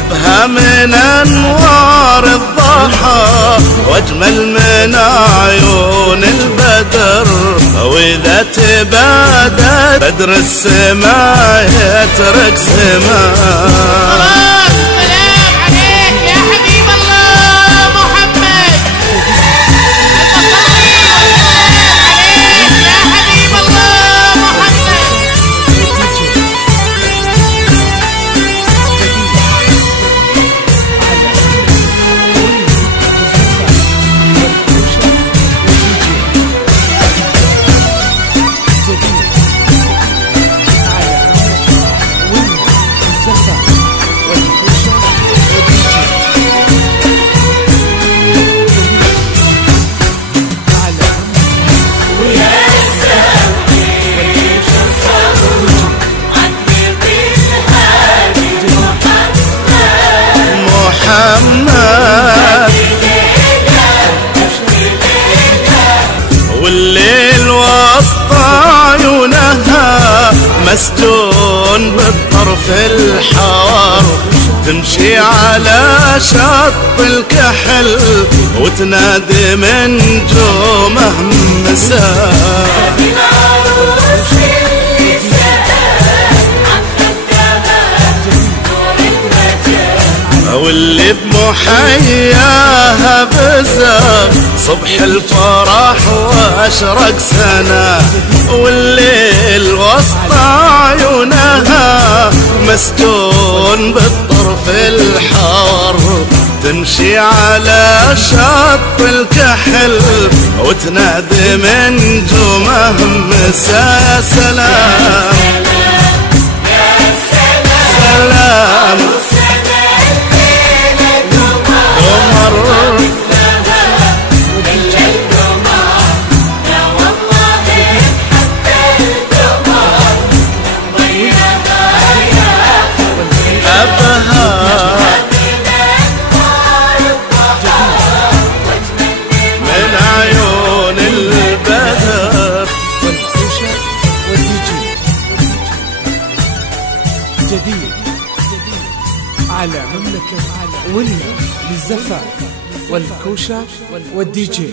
أبهى من أنوار الضحى وأجمل من عيون البدر، وإذا تبادت بدر السماء يترك سماء. والليل وسط عيونها مسجون بالطرف الحار، تمشي على شط الكحل وتنادي من نجومه مساء. واللي بمحياها بزاق صبح الفرح واشرق سنة، والليل وسط عيونها مسجون بالطرف الحار، تمشي على شط الكحل وتنادي من نجومه مساء. سلام سلام من عيون البدر. جديد على مملكة ويليام للزفاف والكوشة والدي جي.